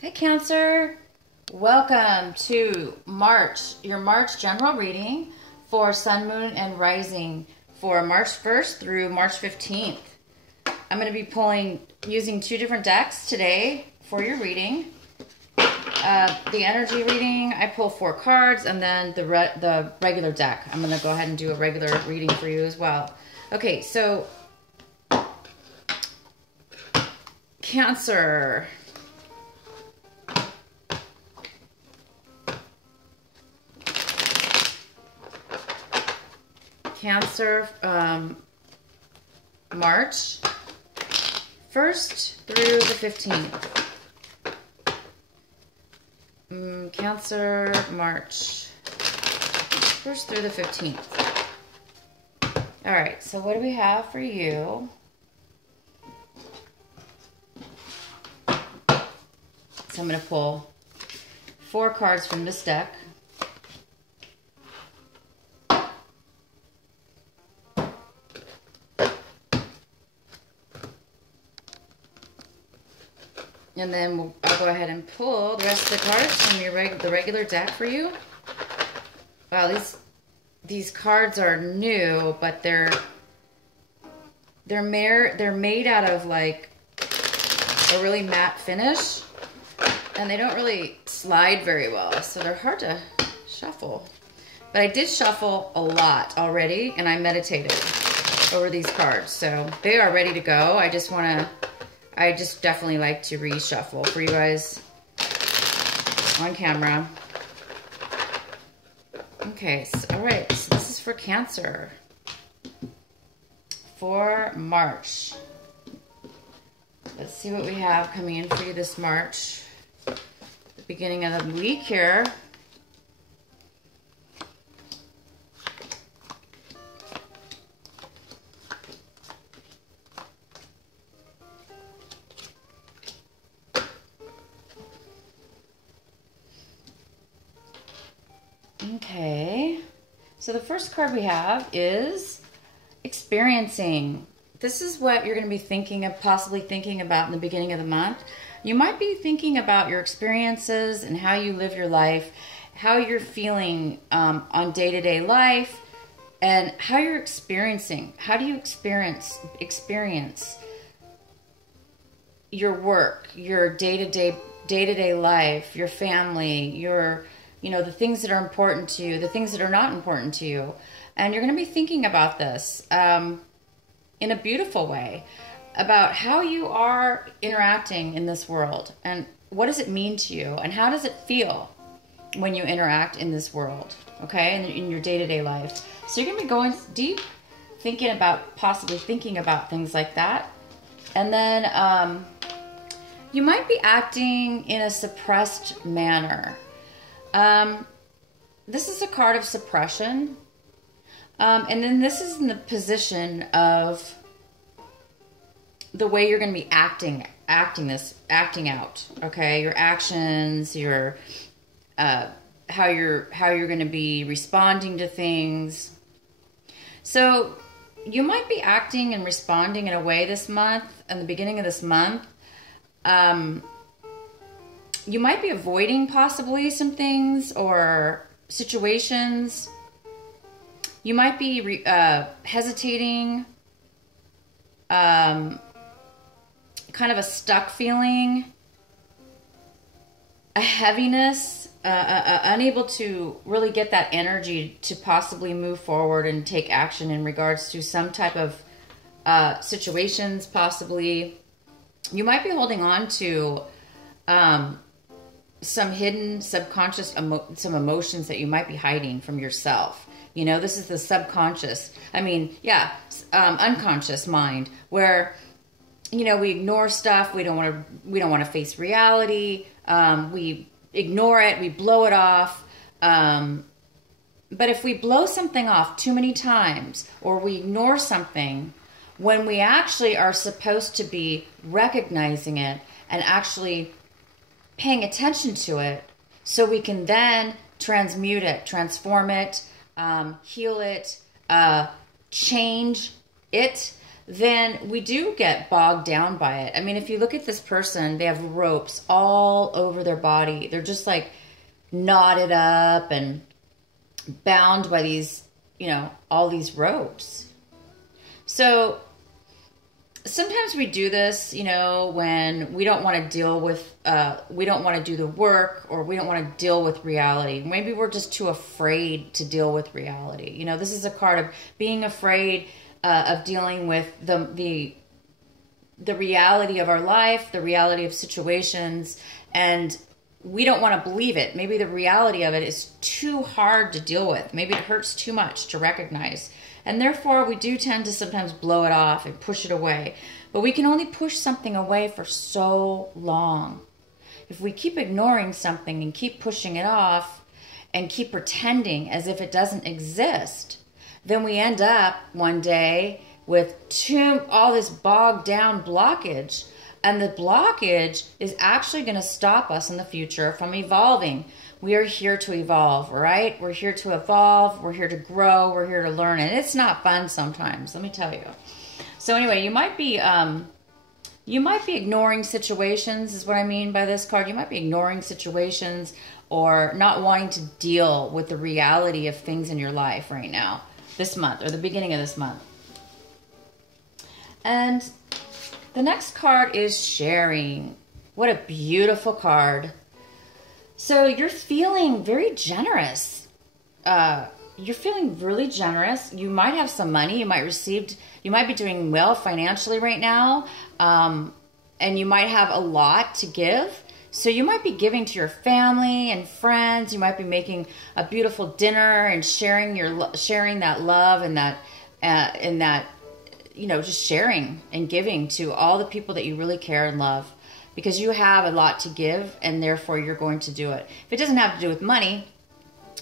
Hey Cancer, welcome to March, your March general reading for Sun, Moon, and Rising for March 1st through March 15th. I'm going to be using two different decks today for your reading. The energy reading, I pull 4 cards, and then the regular deck. I'm going to go ahead and do a regular reading for you as well. Okay, so Cancer. Cancer, March 1st through the 15th. Cancer, March 1st through the 15th. All right, so what do we have for you? So I'm going to pull 4 cards from this deck. And then I'll go ahead and pull the rest of the cards from the regular deck for you. Wow, these cards are new, but they're made out of like a really matte finish, and they don't really slide very well, so they're hard to shuffle. But I did shuffle a lot already, and I meditated over these cards, so they are ready to go. I just definitely like to reshuffle for you guys on camera. Okay, so, all right, so this is for Cancer for March. Let's see what we have coming in for you this March. The beginning of the week here. Okay, so the first card we have is experiencing. This is what you're going to be thinking of, possibly thinking about in the beginning of the month. You might be thinking about your experiences and how you live your life, how you're feeling on day-to-day life, and how you're experiencing. How do you experience your work, your day-to-day life, your family, the things that are important to you, the things that are not important to you. And you're going to be thinking about this in a beautiful way, about how you are interacting in this world, and what does it mean to you, and how does it feel when you interact in this world, okay, and in your day-to-day life. So you're going to be going deep, possibly thinking about things like that. And then you might be acting in a suppressed manner. This is a card of suppression. And then this is in the position of the way you're going to be acting out. Okay, your actions, your how you're going to be responding to things. So you might be acting and responding in a way this month, in the beginning of this month. You might be avoiding possibly some things or situations. You might be hesitating, kind of a stuck feeling, a heaviness, unable to really get that energy to possibly move forward and take action in regards to some type of situations, possibly. You might be holding on to some hidden subconscious some emotions that you might be hiding from yourself. This is the subconscious. Unconscious mind, where we ignore stuff. We don't want to face reality. We ignore it. We blow it off. But if we blow something off too many times, or we ignore something, when we actually are supposed to be recognizing it and actually paying attention to it, so we can then transmute it, transform it, heal it, change it, then we do get bogged down by it. I mean, if you look at this person, they have ropes all over their body. They're just like knotted up and bound by these, you know, all these ropes. So sometimes we do this, you know, when we don't want to deal with, we don't want to do the work, or we don't want to deal with reality. Maybe we're just too afraid to deal with reality. You know, this is a card of being afraid of dealing with the reality of our life, the reality of situations, and we don't want to believe it. Maybe the reality of it is too hard to deal with. Maybe it hurts too much to recognize. And therefore, we do tend to sometimes blow it off and push it away. But we can only push something away for so long. If we keep ignoring something and keep pushing it off and keep pretending as if it doesn't exist, then we end up one day with all this bogged down blockage. And the blockage is actually going to stop us in the future from evolving. We are here to evolve, right? We're here to evolve. We're here to grow. We're here to learn. And it's not fun sometimes, let me tell you. So anyway, you might be ignoring situations, is what I mean by this card. You might be ignoring situations or not wanting to deal with the reality of things in your life right now, this month, or the beginning of this month. And the next card is sharing. What a beautiful card. So you're feeling very generous. You're feeling really generous. You might have some money. You might be doing well financially right now. And you might have a lot to give. So you might be giving to your family and friends. You might be making a beautiful dinner and sharing that love and that, you know, just sharing and giving to all the people that you really care and love, because you have a lot to give, and therefore you're going to do it. If it doesn't have to do with money,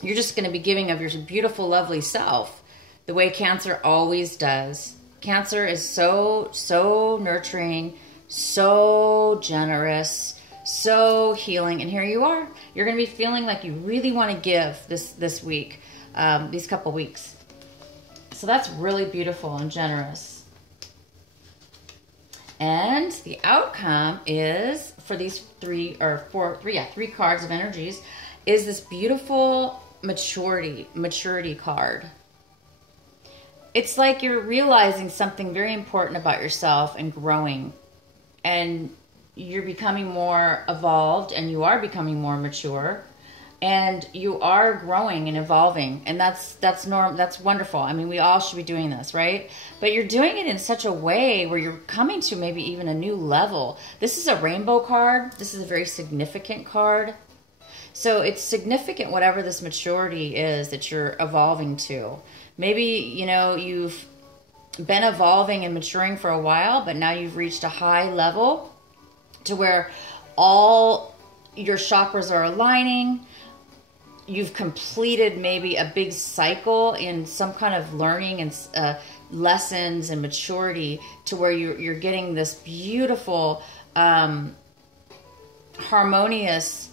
you're just going to be giving of your beautiful, lovely self, the way Cancer always does. Cancer is so nurturing, so generous, so healing, and here you are. You're going to be feeling like you really want to give this week, these couple weeks. So that's really beautiful and generous. And the outcome is, for these three cards of energies, is this beautiful maturity card. It's like you're realizing something very important about yourself and growing. And you're becoming more evolved, and you are becoming more mature. And you are growing and evolving, and that's wonderful. I mean, we all should be doing this, right? But you're doing it in such a way where you're coming to maybe even a new level. This is a rainbow card. This is a very significant card. So it's significant, whatever this maturity is that you're evolving to. Maybe, you know, you've been evolving and maturing for a while, but now you've reached a high level to where all your chakras are aligning. You've completed maybe a big cycle in some kind of learning and lessons and maturity, to where you're getting this beautiful, harmonious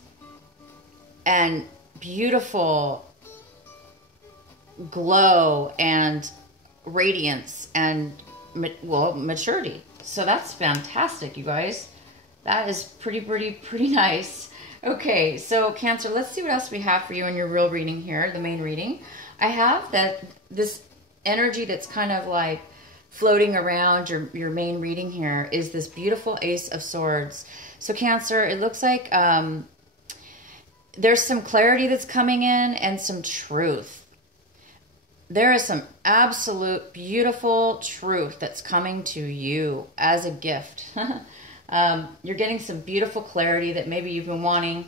and beautiful glow and radiance and, well, maturity. So that's fantastic, you guys. That is pretty nice. Okay, so Cancer, let's see what else we have for you in your real reading here, the main reading. I have this energy that's kind of like floating around your main reading here is this beautiful Ace of Swords. So Cancer, it looks like there's some clarity that's coming in and some truth. There is some absolute beautiful truth that's coming to you as a gift. You're getting some beautiful clarity that maybe you've been wanting,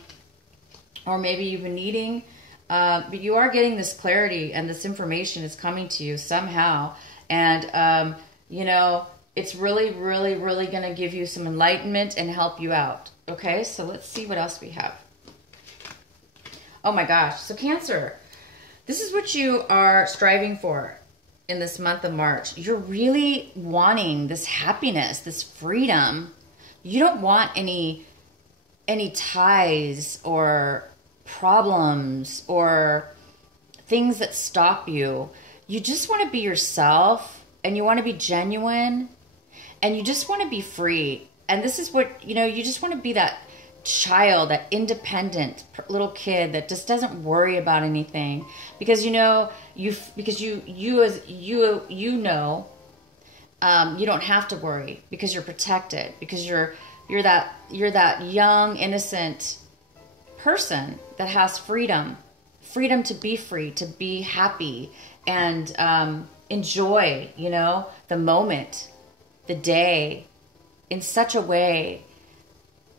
or maybe you've been needing, but you are getting this clarity, and this information is coming to you somehow. And, you know, it's really going to give you some enlightenment and help you out. Okay, so let's see what else we have. Oh my gosh. So Cancer, this is what you are striving for in this month of March. You're really wanting this happiness, this freedom. You don't want any ties or problems or things that stop you. You just want to be yourself, and you want to be genuine, and you just want to be free. And this is what, you know, you just want to be that child, that independent little kid that just doesn't worry about anything, because you know you know you don't have to worry because you're protected, because you're that young innocent person that has freedom to be free, to be happy, and enjoy, you know, the moment, the day, in such a way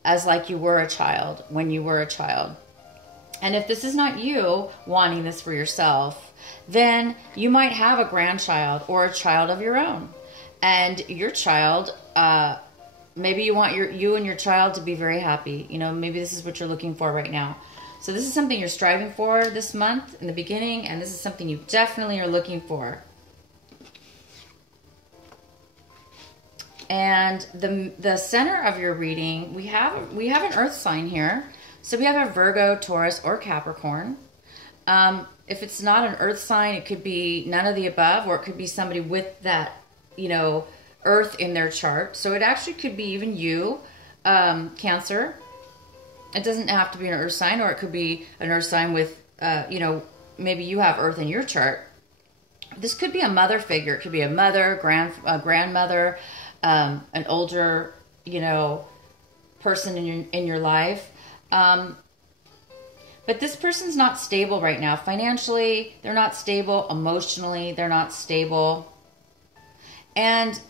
as like you were a child when you were a child. And if this is not you wanting this for yourself, then you might have a grandchild or a child of your own. And your child, maybe you want you and your child to be very happy. You know, maybe this is what you're looking for right now. So this is something you're striving for this month in the beginning, and this is something you definitely are looking for. And the center of your reading, we have an earth sign here. So we have a Virgo, Taurus, or Capricorn. If it's not an earth sign, it could be none of the above, or it could be somebody with that, you know, earth in their chart. So it actually could be even you, Cancer. It doesn't have to be an earth sign, or it could be an earth sign with, you know, maybe you have earth in your chart. This could be a mother figure. It could be a mother, grandmother, an older, you know, person in your life. But this person's not stable right now. Financially, they're not stable. Emotionally, they're not stable. And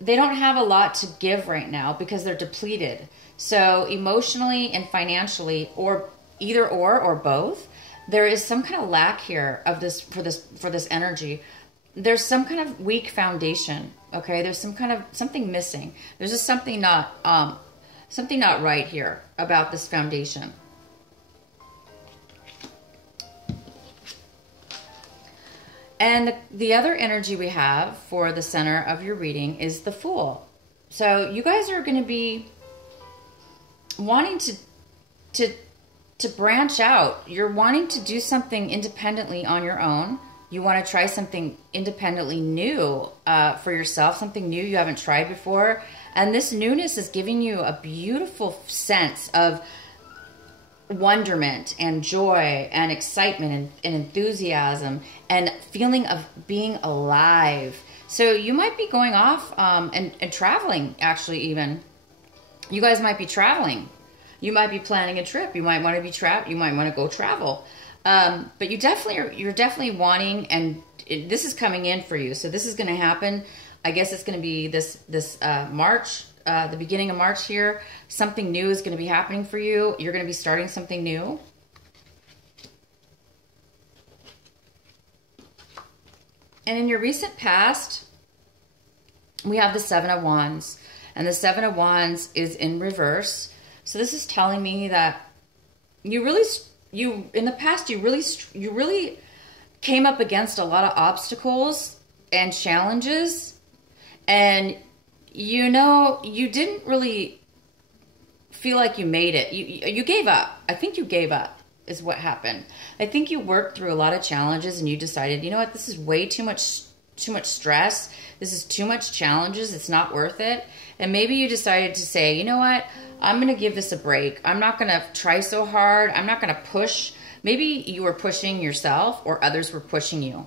they don't have a lot to give right now because they're depleted. So emotionally and financially, or either or both, there is some kind of lack here of this for this energy. There's some kind of weak foundation. Okay, there's something missing. There's just something not right here about this foundation. And the other energy we have for the center of your reading is the Fool. So you guys are going to be wanting to branch out. You're wanting to do something independently on your own. You want to try something independently new for yourself, something new you haven't tried before. And this newness is giving you a beautiful sense of wonderment and joy and excitement and enthusiasm and feeling of being alive. So you might be going off and traveling, actually, even. You guys might be traveling. You might be planning a trip. You might want to you might want to go travel. But you're definitely wanting, and this is coming in for you. So this is going to happen. I guess it's going to be this March, the beginning of March here. Something new is going to be happening for you. You're going to be starting something new. And in your recent past, we have the Seven of Wands. And the Seven of Wands is in reverse. So this is telling me that in the past, you really came up against a lot of obstacles and challenges. And, you know, you didn't really feel like you made it. You gave up. I think you gave up is what happened. I think you worked through a lot of challenges and you decided, you know what, this is way too much stress. This is too much challenges. It's not worth it. And maybe you decided to say, you know what, I'm going to give this a break. I'm not going to try so hard. I'm not going to push. Maybe you were pushing yourself or others were pushing you.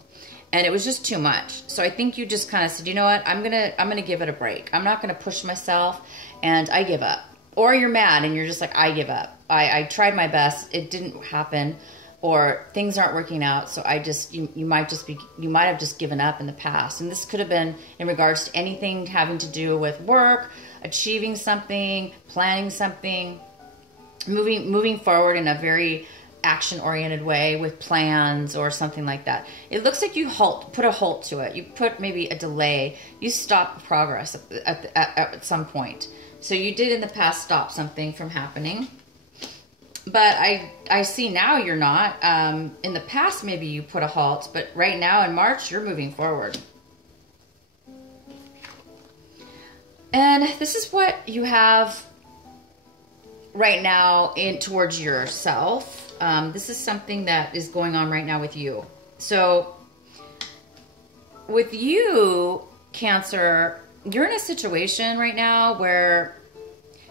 And it was just too much. So I think you just kind of said, you know what, I'm gonna give it a break. I'm not going to push myself, and I give up. Or you're mad and you're just like, I give up. I tried my best. It didn't happen. Or things aren't working out, so you might have just given up in the past. And this could have been in regards to anything having to do with work, achieving something, planning something, moving forward in a very action-oriented way with plans or something like that. It looks like you put a halt to it. You put maybe a delay. You stop progress at some point. So you did in the past stop something from happening. But I see now you're not. In the past, maybe you put a halt, but right now in March, you're moving forward. And this is what you have right now towards yourself. This is something that is going on right now with you. So with you, Cancer, you're in a situation right now where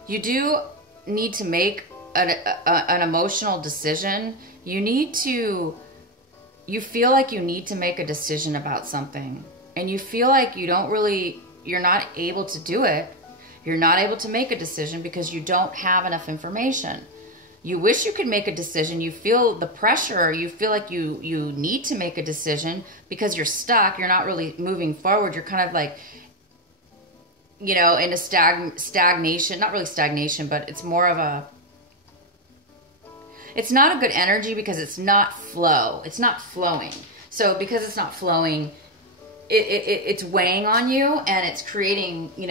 you do need to make an emotional decision. You feel like you need to make a decision about something, and you feel like you're not able to do it. You're not able to make a decision because you don't have enough information. You wish you could make a decision. You feel the pressure. You feel like you need to make a decision because you're stuck. You're not really moving forward. You're kind of like, in a stagnation. Not really stagnation, but it's more of it's not a good energy because it's not flow. It's not flowing. So because it's not flowing, it's weighing on you, and it's creating, we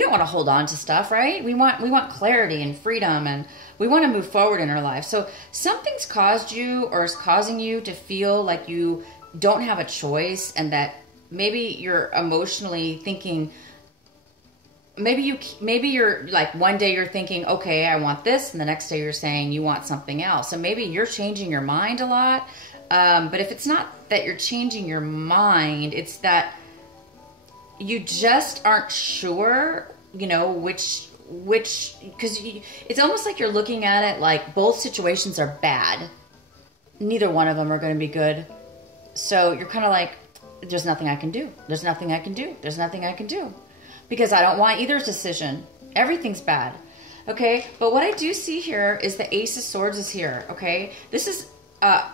don't want to hold on to stuff, right? We want clarity and freedom, and we want to move forward in our life. So something's caused you or is causing you to feel like you don't have a choice, and that maybe you're emotionally thinking, maybe you're like, one day you're thinking, okay, I want this, and the next day you're saying you want something else. So maybe you're changing your mind a lot. But if it's not that you're changing your mind, it's that you just aren't sure, which, because it's almost like you're looking at it like both situations are bad. Neither one of them are going to be good. So you're kind of like, there's nothing I can do. There's nothing I can do. There's nothing I can do. Because I don't want either decision. Everything's bad. Okay? But what I do see here is the Ace of Swords is here. Okay? This is a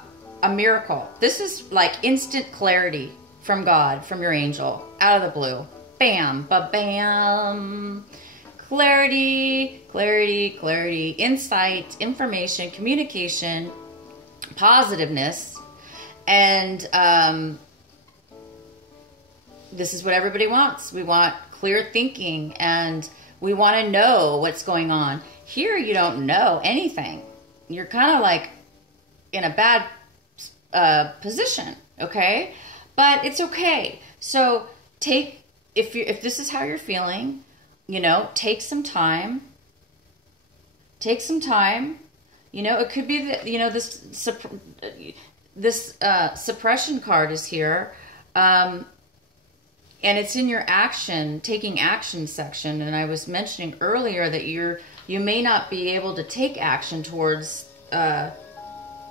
miracle. This is like instant clarity from God, from your angel, out of the blue. Bam, ba-bam. Clarity, clarity, clarity, insight, information, communication, positiveness, and this is what everybody wants. We want clear thinking, and we want to know what's going on. Here, you don't know anything. You're kind of like in a bad position, okay? But it's okay. So if this is how you're feeling, take some time. Take some time. It could be that, this suppression card is here. And it's in your taking action section. And I was mentioning earlier that you may not be able to take action towards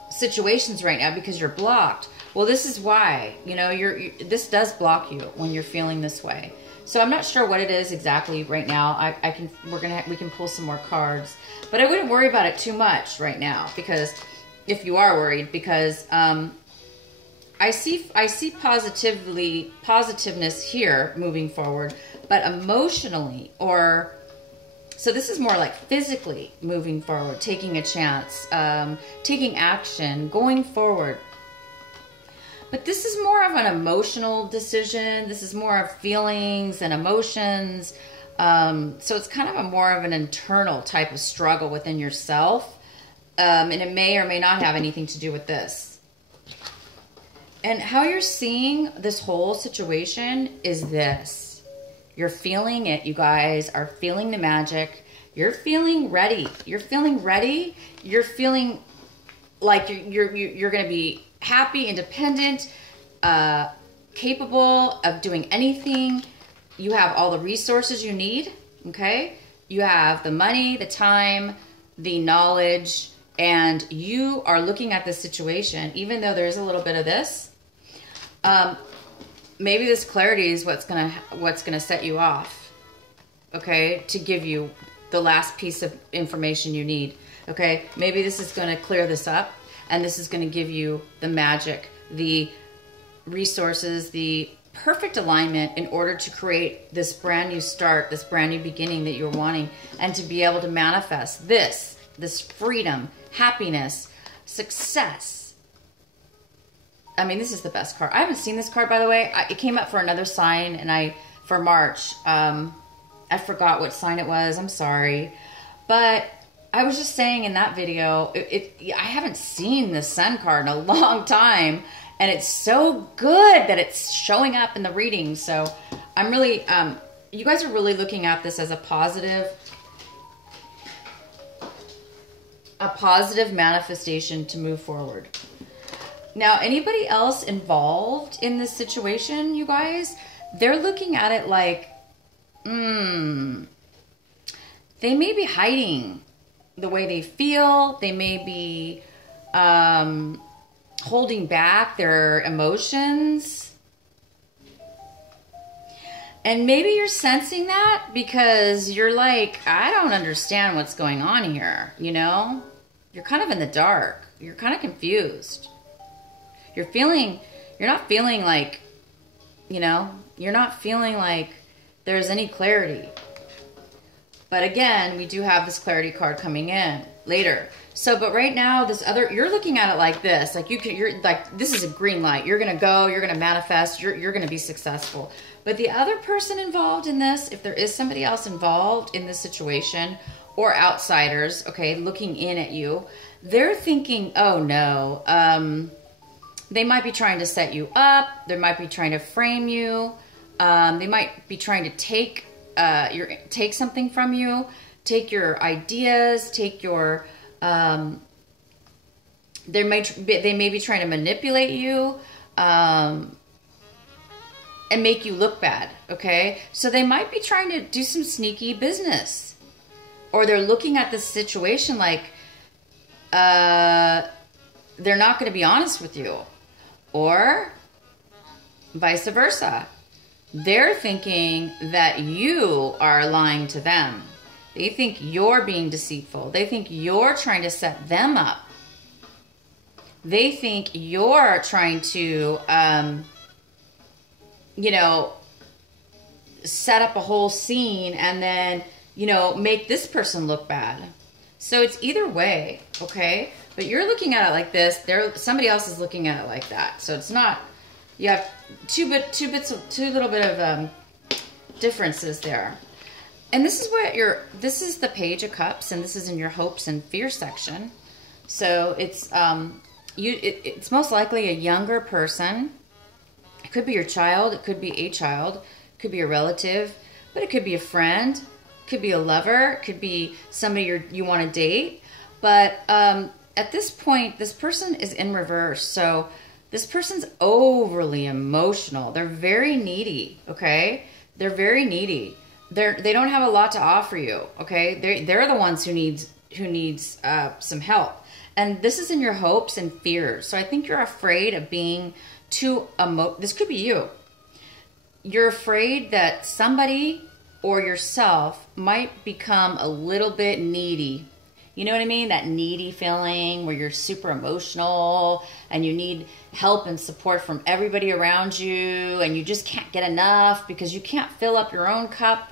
situations right now because you're blocked. Well, this is why, this does block you when you're feeling this way. So I'm not sure what it is exactly right now. We can pull some more cards, but I wouldn't worry about it too much right now, because if you are worried, because I see positiveness here moving forward, but emotionally, so this is more like physically moving forward, taking a chance, taking action, going forward. But this is more of an emotional decision. This is more of feelings and emotions. So it's kind of more of an internal type of struggle within yourself. And it may or may not have anything to do with this. And how you're seeing this whole situation is this. You're feeling it. You guys are feeling the magic. You're feeling ready. You're feeling ready. You're feeling like you're going to be happy, independent, capable of doing anything. You have all the resources you need, okay? You have the money, the time, the knowledge, and you are looking at this situation, even though there's a little bit of this. Maybe this clarity is what's gonna set you off, okay? To give you the last piece of information you need, okay? Maybe this is gonna clear this up, and this is gonna give you the magic, the resources, the perfect alignment in order to create this brand new start, this brand new beginning that you're wanting, and to be able to manifest this freedom, happiness, success. I mean, this is the best card. I haven't seen this card, by the way. It came up for another sign, and for March. I forgot what sign it was. I'm sorry. But I was just saying in that video, I haven't seen the Sun card in a long time, and it's so good that it's showing up in the reading. So I'm really, you guys are really looking at this as a positive manifestation to move forward. Now, anybody else involved in this situation, you guys, they're looking at it like, they may be hiding the way they feel. They may be holding back their emotions. And maybe you're sensing that because you're like, I don't understand what's going on here, you know? You're kind of in the dark. You're kind of confused. You're not feeling like, you know, you're not feeling like there's any clarity. But again, we do have this clarity card coming in later. So, but right now, you're looking at it like this. Like you're like, this is a green light. You're going to go, you're going to manifest, you're going to be successful. But the other person involved in this, if there is somebody else involved in this situation or outsiders, okay, looking in at you, they're thinking, oh no, they might be trying to set you up. They might be trying to frame you. They might be trying to take something from you, take your ideas, take your, they may be trying to manipulate you, and make you look bad, okay? So they might be trying to do some sneaky business, or they're looking at this situation like, they're not going to be honest with you, or vice versa. They're thinking that you are lying to them. They think you're being deceitful. They think you're trying to set them up. They think you're trying to, you know, set up a whole scene and then, you know, make this person look bad. So it's either way, okay? But you're looking at it like this. Somebody else is looking at it like that. So it's not, you have two little bit of differences there. And this is what this is the Page of Cups, and this is in your hopes and fear section. So it's it's most likely a younger person. It could be your child, it could be a child, it could be a relative, but it could be a friend, it could be a lover, it could be somebody you want to date. But at this point, this person is in reverse. So this person's overly emotional. They're very needy, okay? They're very needy. They don't have a lot to offer you, okay? They're the ones who needs some help. And this is in your hopes and fears. So I think you're afraid of being too this could be you. You're afraid that somebody or yourself might become a little bit needy. You know what I mean? That needy feeling where you're super emotional and you need help and support from everybody around you, and you just can't get enough because you can't fill up your own cup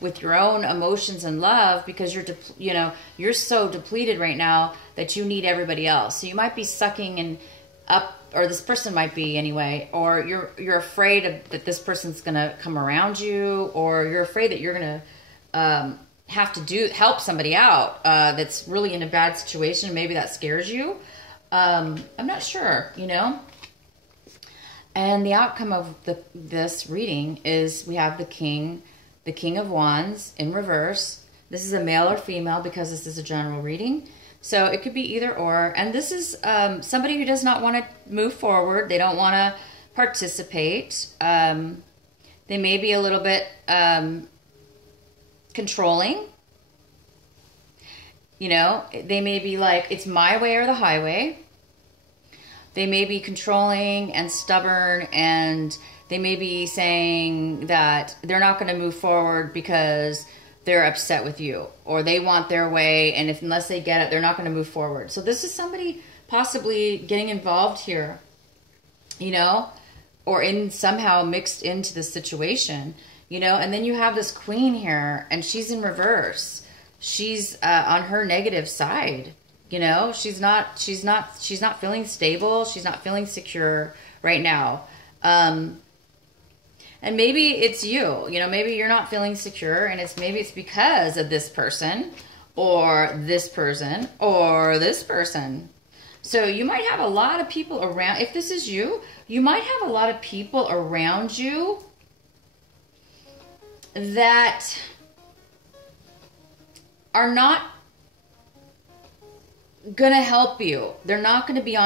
with your own emotions and love because you're so depleted right now that you need everybody else. So you might be sucking and up, or this person might be anyway, or you're afraid that this person's gonna come around you, or you're afraid that you're gonna have to help somebody out that's really in a bad situation. Maybe that scares you. I'm not sure, you know. And the outcome of this reading is we have the King of Wands in reverse. This is a male or female because this is a general reading. So it could be either or. And this is somebody who does not want to move forward. They don't want to participate. They may be a little bit controlling. You know, they may be like, it's my way or the highway. They may be controlling and stubborn, and they may be saying that they're not going to move forward because they're upset with you, or they want their way, and unless they get it, they're not going to move forward. So this is somebody possibly getting involved here, you know, or somehow mixed into the situation, you know. And then you have this Queen here, and she's in reverse. She's on her negative side, you know. She's not feeling stable. She's not feeling secure right now. And maybe it's you know, maybe you're not feeling secure, and maybe it's because of this person or this person or this person. So you might have a lot of people around. If this is you, you might have a lot of people around you that are not going to help you. They're not going to be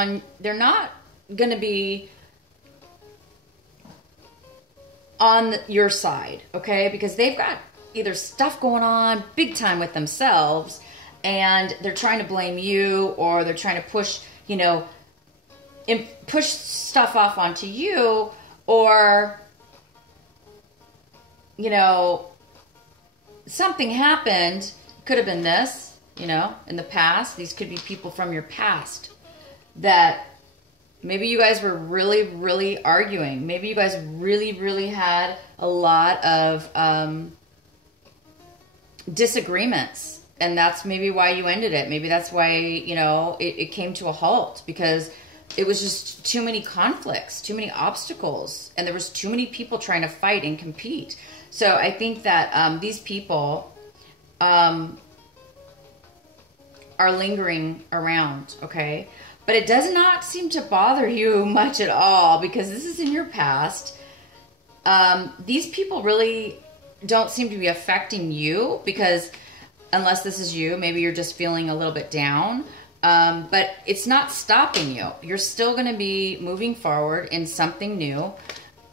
on your side, okay? Because they've got either stuff going on big time with themselves, and they're trying to blame you, or they're trying to push, you know, push stuff off onto you, or, you know, something happened. Could have been this, you know, in the past. These could be people from your past that maybe you guys were really, really arguing. Maybe you guys really, really had a lot of disagreements. And that's maybe why you ended it. Maybe that's why, you know, it came to a halt, because it was just too many conflicts, too many obstacles, and there was too many people trying to fight and compete. So I think that these people are lingering around, okay? But it does not seem to bother you much at all, because this is in your past. These people really don't seem to be affecting you, because unless this is you, maybe you're just feeling a little bit down. But it's not stopping you. You're still going to be moving forward in something new.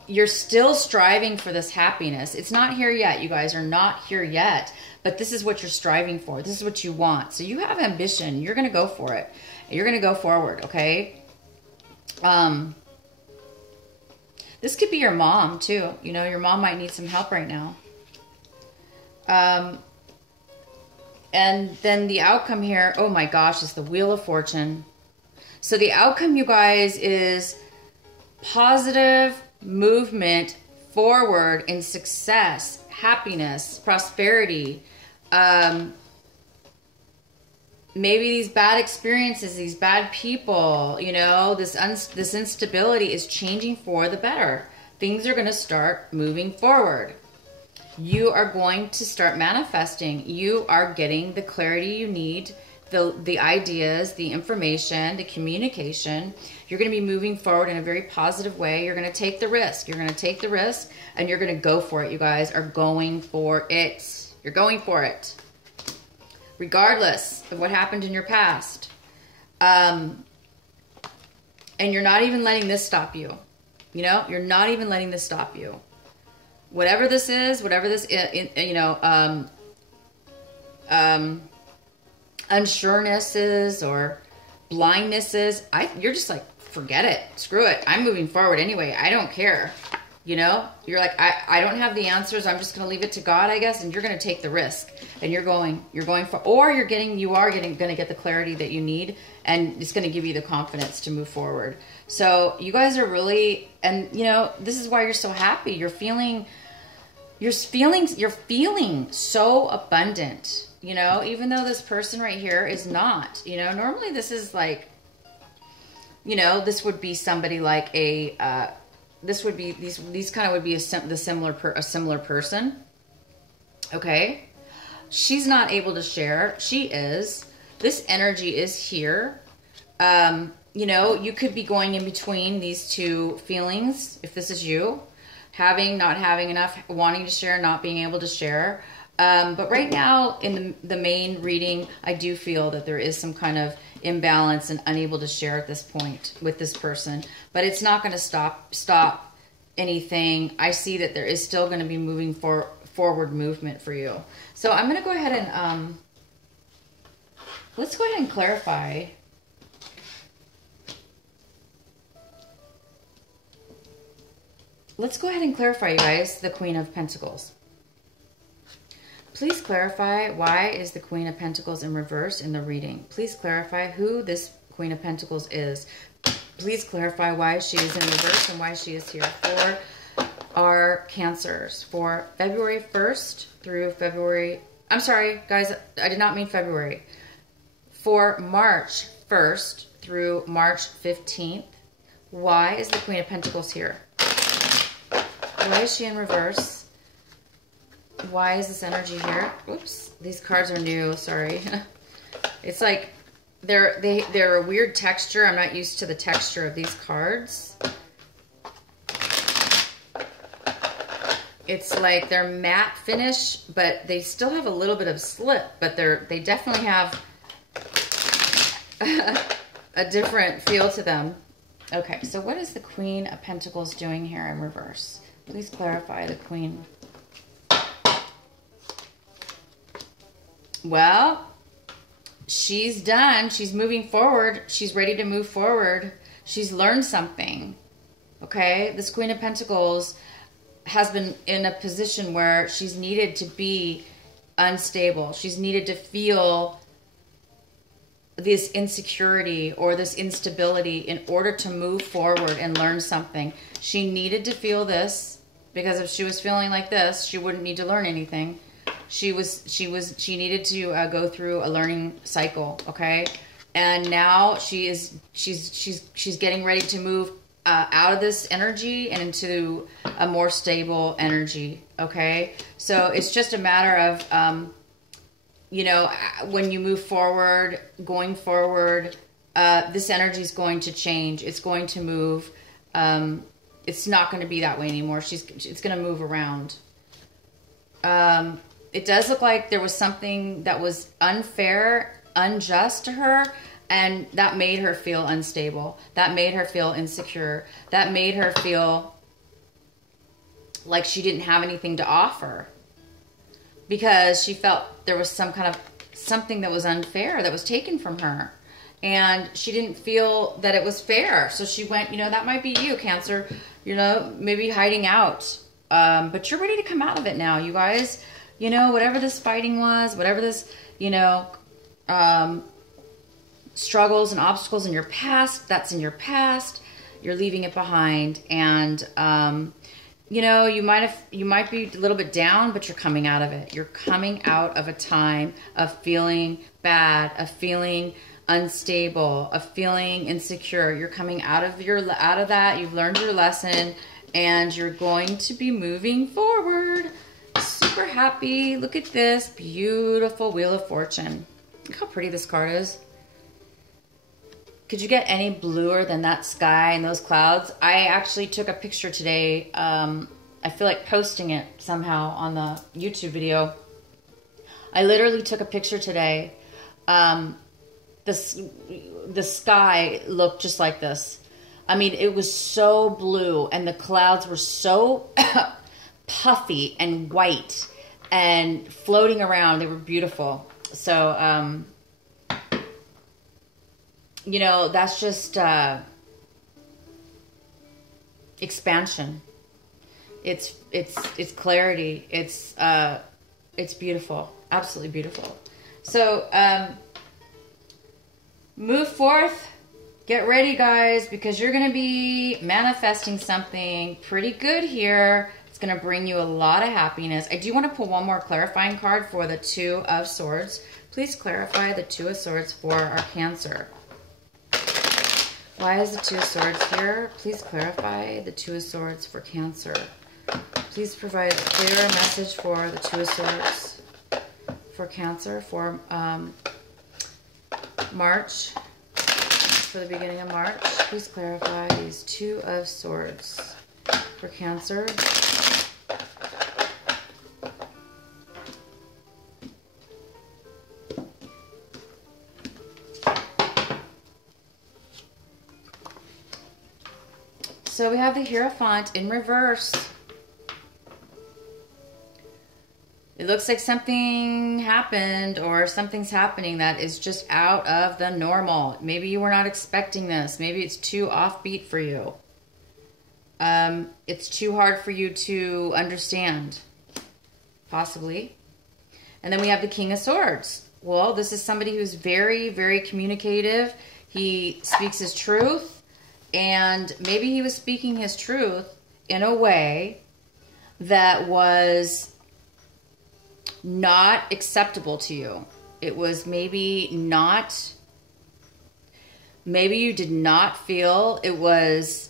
You're still striving for this happiness. It's not here yet. You guys are not here yet. But this is what you're striving for. This is what you want. So you have ambition. You're going to go for it. You're going to go forward, okay? This could be your mom, too. You know, your mom might need some help right now. And then the outcome here, oh my gosh, is the Wheel of Fortune. So the outcome, you guys, is positive movement forward in success, happiness, prosperity. Maybe these bad experiences, these bad people, you know, this instability is changing for the better. Things are going to start moving forward. You are going to start manifesting. You are getting the clarity you need, the ideas, the information, the communication. You're going to be moving forward in a very positive way. You're going to take the risk. You're going to take the risk, and you're going to go for it. You guys are going for it. You're going for it. Regardless of what happened in your past. And you're not even letting this stop you. You know, you're not even letting this stop you. Whatever this is, you know, unsureness is, or blindness is, you're just like, forget it. Screw it. I'm moving forward anyway. I don't care. You know, you're like, I don't have the answers. I'm just going to leave it to God, I guess. And you're going to take the risk, and you're going for, or you are going to get the clarity that you need, and it's going to give you the confidence to move forward. So you guys are really, and you know, this is why you're so happy. You're feeling so abundant, you know, even though this person right here is not, you know, normally this is like, you know, this would be somebody like this would be, these kind of would be a similar person. Okay. She's not able to share. She is. This energy is here. You know, you could be going in between these two feelings. If this is you, not having enough, wanting to share, not being able to share. But right now in the main reading, I do feel that there is some kind of imbalance and unable to share at this point with this person, but it's not going to stop anything. I see that there is still going to be moving forward movement for you. So I'm going to go ahead and, let's go ahead and clarify. Let's go ahead and clarify, you guys, the Queen of Pentacles. Please clarify, why is the Queen of Pentacles in reverse in the reading? Please clarify who this Queen of Pentacles is. Please clarify why she is in reverse and why she is here for our Cancers for February 1st through February... I'm sorry, guys, I did not mean February. For March 1st through March 15th, why is the Queen of Pentacles here? Why is she in reverse? Why is this energy here? Oops, these cards are new, sorry. It's like they're a weird texture. I'm not used to the texture of these cards. It's like they're matte finish, but they still have a little bit of slip, but they definitely have a different feel to them. Okay, so what is the Queen of Pentacles doing here in reverse? Please clarify the Queen. Well, she's done. She's moving forward. She's ready to move forward. She's learned something. Okay? This Queen of Pentacles has been in a position where she's needed to be unstable. She's needed to feel this insecurity or this instability in order to move forward and learn something. She needed to feel this, because if she was feeling like this, she wouldn't need to learn anything. She needed to go through a learning cycle, okay? And now she's getting ready to move out of this energy and into a more stable energy, okay? So it's just a matter of you know, when you move forward, going forward, this energy is going to change. It's going to move. It's not going to be that way anymore. It's going to move around. It does look like there was something that was unfair, unjust to her, and that made her feel unstable. That made her feel insecure. That made her feel like she didn't have anything to offer, because she felt there was some kind of something that was unfair that was taken from her, and she didn't feel that it was fair. So she went, you know, that might be you, Cancer, you know, maybe hiding out. But you're ready to come out of it now, you guys. You know, whatever this fighting was, whatever this, you know, struggles and obstacles in your past, that's in your past. You're leaving it behind. And, you know, you might be a little bit down, but you're coming out of it. You're coming out of a time of feeling bad, of feeling unstable, of feeling insecure. You're coming out of that. You've learned your lesson, and you're going to be moving forward. Super happy. Look at this beautiful Wheel of Fortune. Look how pretty this card is. Could you get any bluer than that sky and those clouds? I actually took a picture today. I feel like posting it somehow on the YouTube video. I literally took a picture today. The sky looked just like this. I mean, it was so blue, and the clouds were so puffy and white and floating around. They were beautiful. So, you know, that's just expansion. It's clarity. It's beautiful. Absolutely beautiful. So, move forth. Get ready, guys, because you're going to be manifesting something pretty good here. It's going to bring you a lot of happiness. I do want to pull one more clarifying card for the Two of Swords. Please clarify the Two of Swords for our Cancer. Why is the Two of Swords here? Please clarify the Two of Swords for Cancer. Please provide a clear message for the Two of Swords for Cancer for March. For the beginning of March, please clarify these Two of Swords for Cancer. So we have the Hierophant in reverse. It looks like something happened or something's happening that is just out of the normal. Maybe you were not expecting this. Maybe it's too offbeat for you. It's too hard for you to understand. Possibly. And then we have the King of Swords. Well, this is somebody who's very, very communicative. He speaks his truth. And maybe he was speaking his truth in a way that was not acceptable to you. It was maybe you did not feel it was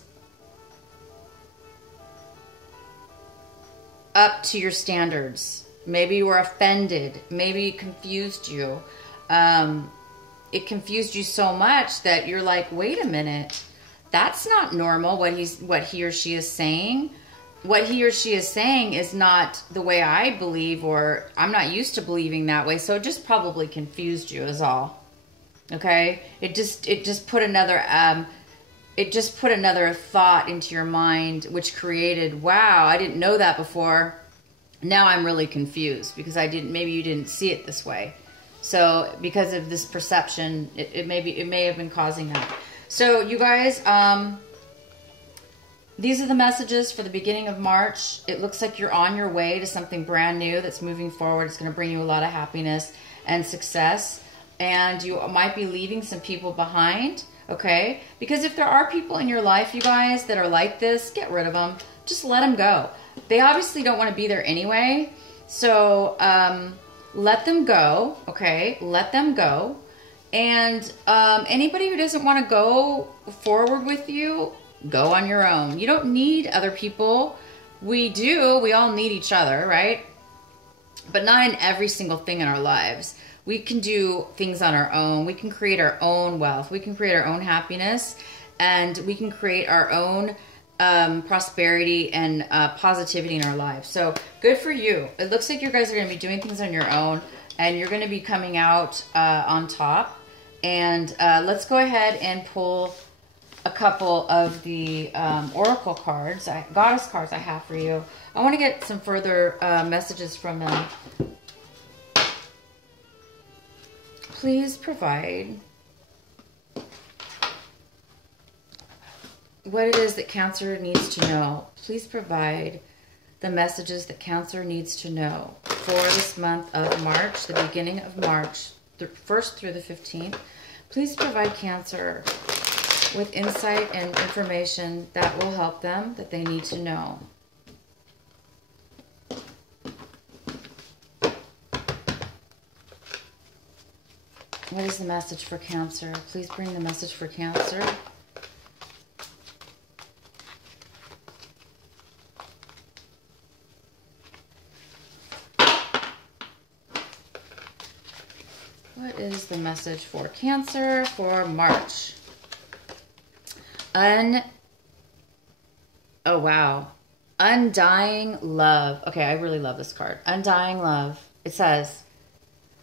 up to your standards. Maybe you were offended. Maybe it confused you. It confused you so much that you're like, wait a minute, that's not normal what he or she is saying. What he or she is saying is not the way I believe, or I'm not used to believing that way. So it just probably confused you is all. Okay? It just put another it just put another thought into your mind, which created, wow, I didn't know that before. Now I'm really confused because maybe you didn't see it this way. So because of this perception, it may have been causing that. So you guys, these are the messages for the beginning of March. It looks like you're on your way to something brand new that's moving forward. It's going to bring you a lot of happiness and success. And you might be leaving some people behind, okay? Because if there are people in your life, you guys, that are like this, get rid of them. Just let them go. They obviously don't want to be there anyway. So let them go, okay? Let them go. And anybody who doesn't want to go forward with you, go on your own. You don't need other people. We do. We all need each other, right? But not in every single thing in our lives. We can do things on our own. We can create our own wealth. We can create our own happiness. And we can create our own prosperity and positivity in our lives. So good for you. It looks like you guys are going to be doing things on your own. And you're going to be coming out on top. And let's go ahead and pull a couple of the oracle cards, goddess cards I have for you. I want to get some further messages from them. Please provide what it is that Cancer needs to know. Please provide the messages that Cancer needs to know for this month of March, the beginning of March, the 1st through the 15th. Please provide Cancer with insight and information that will help them, that they need to know. What is the message for Cancer? Please bring the message for Cancer. What is the message for Cancer for March? Oh, wow. Undying love. Okay, I really love this card. Undying love. It says,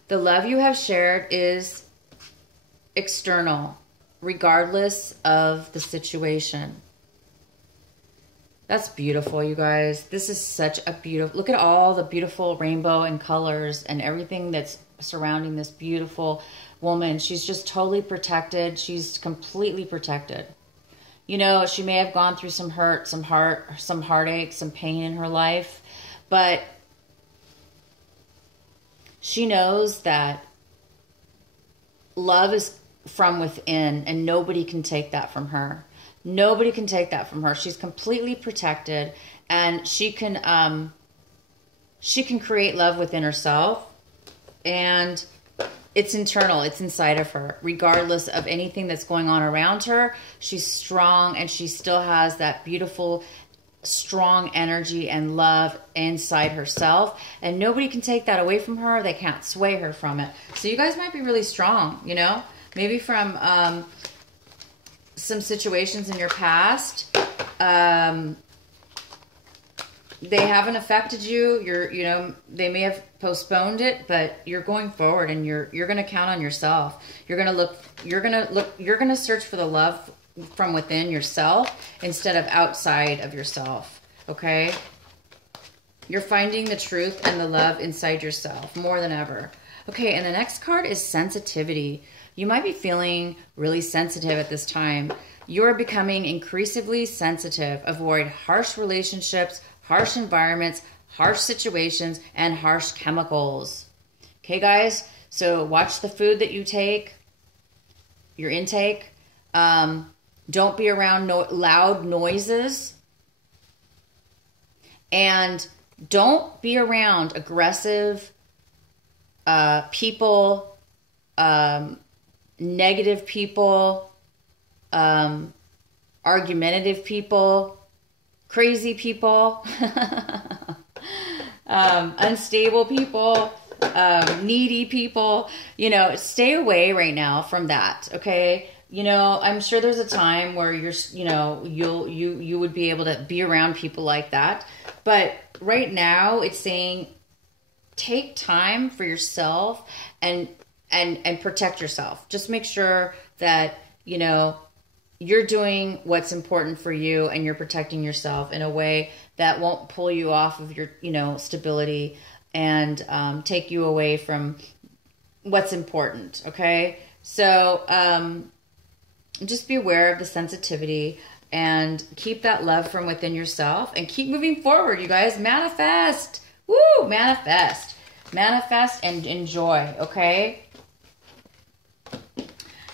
the love you have shared is external, regardless of the situation. That's beautiful, you guys. This is such a beautiful... Look at all the beautiful rainbow and colors and everything that's surrounding this beautiful woman. She's just totally protected. She's completely protected. You know, she may have gone through some hurt, some heartache, some pain in her life, but she knows that love is from within, and nobody can take that from her. Nobody can take that from her. She's completely protected, and she can create love within herself, and it's internal. It's inside of her. Regardless of anything that's going on around her, she's strong, and she still has that beautiful, strong energy and love inside herself, and nobody can take that away from her. They can't sway her from it. So you guys might be really strong, you know, maybe from some situations in your past. They haven't affected you. You know, they may have postponed it, but you're going forward, and you're going to count on yourself. You're going to search for the love from within yourself instead of outside of yourself. Okay? You're finding the truth and the love inside yourself more than ever. Okay, and the next card is sensitivity. You might be feeling really sensitive at this time. You're becoming increasingly sensitive. Avoid harsh relationships, harsh environments, harsh situations, and harsh chemicals. Okay, guys? So watch the food that you take, your intake. Don't be around loud noises. And don't be around aggressive people, negative people, argumentative people, crazy people, unstable people, needy people. You know, stay away right now from that, okay? You know, I'm sure there's a time where you would be able to be around people like that. But right now it's saying take time for yourself and protect yourself. Just make sure that, you know, you're doing what's important for you, and you're protecting yourself in a way that won't pull you off of your, stability and take you away from what's important. Okay. So just be aware of the sensitivity and keep that love from within yourself and keep moving forward. You guys, manifest. Woo! Manifest. Manifest and enjoy. Okay.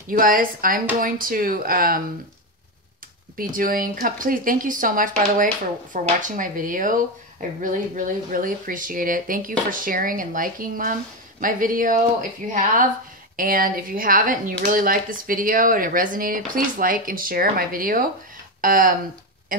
You guys, I'm going to be doing, please, thank you so much, by the way, for watching my video. I really, really, really appreciate it. Thank you for sharing and liking my video if you have. And if you haven't and you really like this video and it resonated, please like and share my video and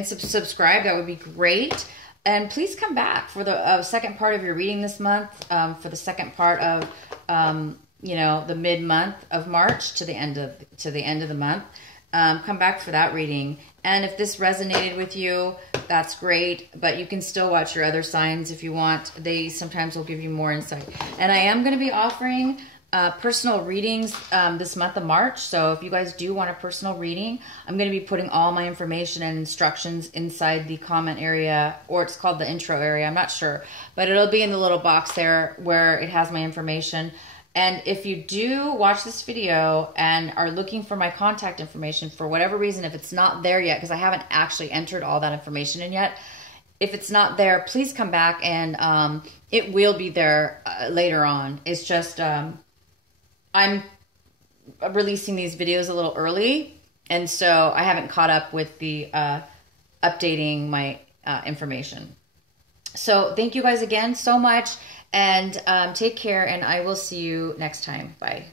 subscribe. That would be great. And please come back for the second part of your reading this month, for the second part of the mid-month of March to the end of the month. Come back for that reading. And if this resonated with you, that's great. But you can still watch your other signs if you want. They sometimes will give you more insight. And I am going to be offering personal readings this month of March. So if you guys do want a personal reading, I'm going to be putting all my information and instructions inside the comment area, or it's called the intro area. I'm not sure. But it'll be in the little box there where it has my information. And if you do watch this video and are looking for my contact information for whatever reason, if it's not there yet, because I haven't actually entered all that information in yet, if it's not there, please come back and it will be there later on. It's just I'm releasing these videos a little early, and so I haven't caught up with the updating my information. So thank you guys again so much. And take care, and I will see you next time. Bye.